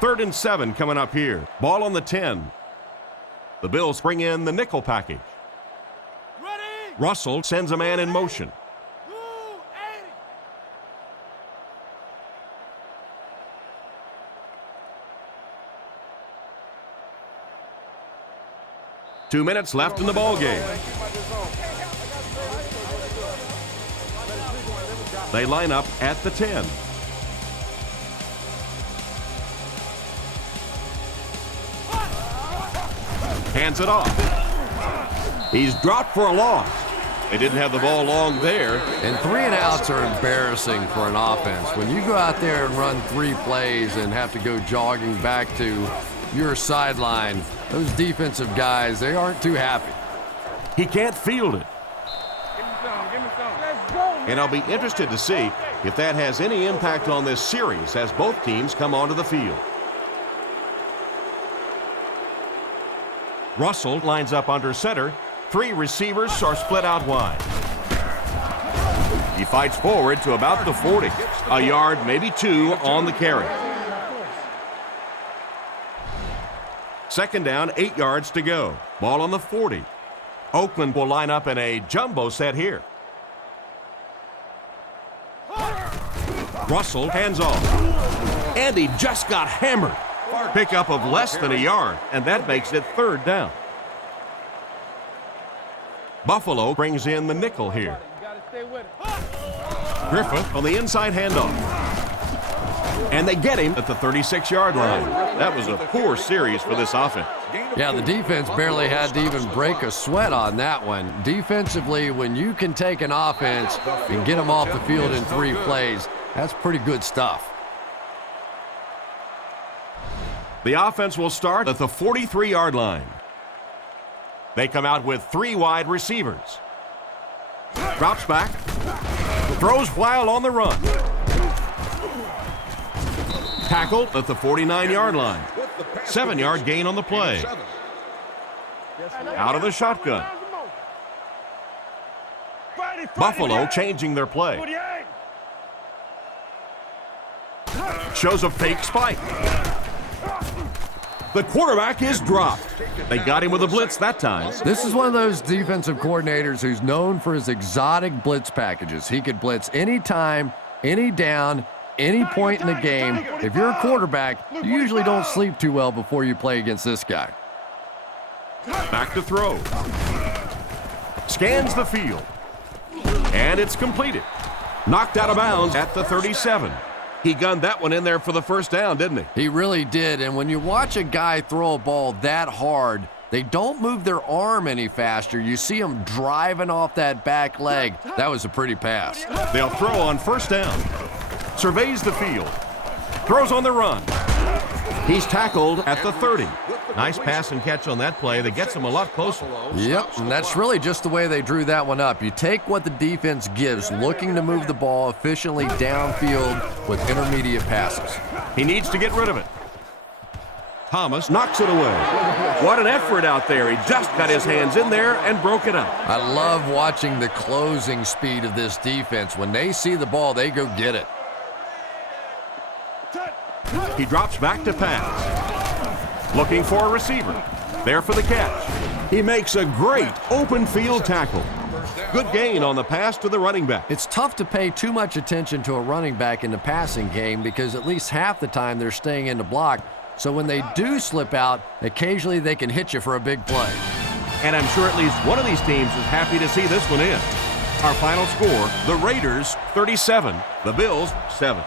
3rd and 7 coming up here. Ball on the 10. The Bills bring in the nickel package. Ready! Russell sends a man in motion. 280! 2 minutes left in the ball game. They line up at the 10. Hands it off. He's dropped for a loss. They didn't have the ball long there. And 3 and outs are embarrassing for an offense. When you go out there and run 3 plays and have to go jogging back to your sideline, those defensive guys, they aren't too happy. He can't field it. And I'll be interested to see if that has any impact on this series as both teams come onto the field. Russell lines up under center. 3 receivers are split out wide. He fights forward to about the 40. A yard, maybe 2 on the carry. Second down, 8 yards to go. Ball on the 40. Oakland will line up in a jumbo set here. Russell hands off. And he just got hammered. Pickup of less than a yard, and that makes it third down. Buffalo brings in the nickel here. Griffith on the inside handoff. And they get him at the 36-yard line. That was a poor series for this offense. Yeah, the defense barely had to even break a sweat on that one. Defensively, when you can take an offense and get them off the field in 3 plays, that's pretty good stuff. The offense will start at the 43-yard line. They come out with 3 wide receivers. Drops back. Throws while on the run. Tackled at the 49-yard line. 7-yard gain on the play. Out of the shotgun. Buffalo changing their play. Shows a fake spike. The quarterback is dropped. They got him with a blitz that time. This is one of those defensive coordinators who's known for his exotic blitz packages. He could blitz any time, any down, any point in the game. If you're a quarterback, you usually don't sleep too well before you play against this guy. Back to throw. Scans the field. And it's completed. Knocked out of bounds at the 37. He gunned that one in there for the first down, didn't he? He really did, and when you watch a guy throw a ball that hard, they don't move their arm any faster. You see him driving off that back leg. That was a pretty pass. They'll throw on first down. Surveys the field. Throws on the run. He's tackled at the 30. Nice pass and catch on that play that gets him a lot closer. Yep, and that's really just the way they drew that one up. You take what the defense gives, looking to move the ball efficiently downfield with intermediate passes. He needs to get rid of it. Thomas knocks it away. What an effort out there. He just got his hands in there and broke it up. I love watching the closing speed of this defense. When they see the ball, they go get it. He drops back to pass. Looking for a receiver. There for the catch. He makes a great open field tackle. Good gain on the pass to the running back. It's tough to pay too much attention to a running back in the passing game because at least half the time they're staying in the block. So when they do slip out, occasionally they can hit you for a big play. And I'm sure at least one of these teams is happy to see this one in. Our final score, the Raiders 37, the Bills 7.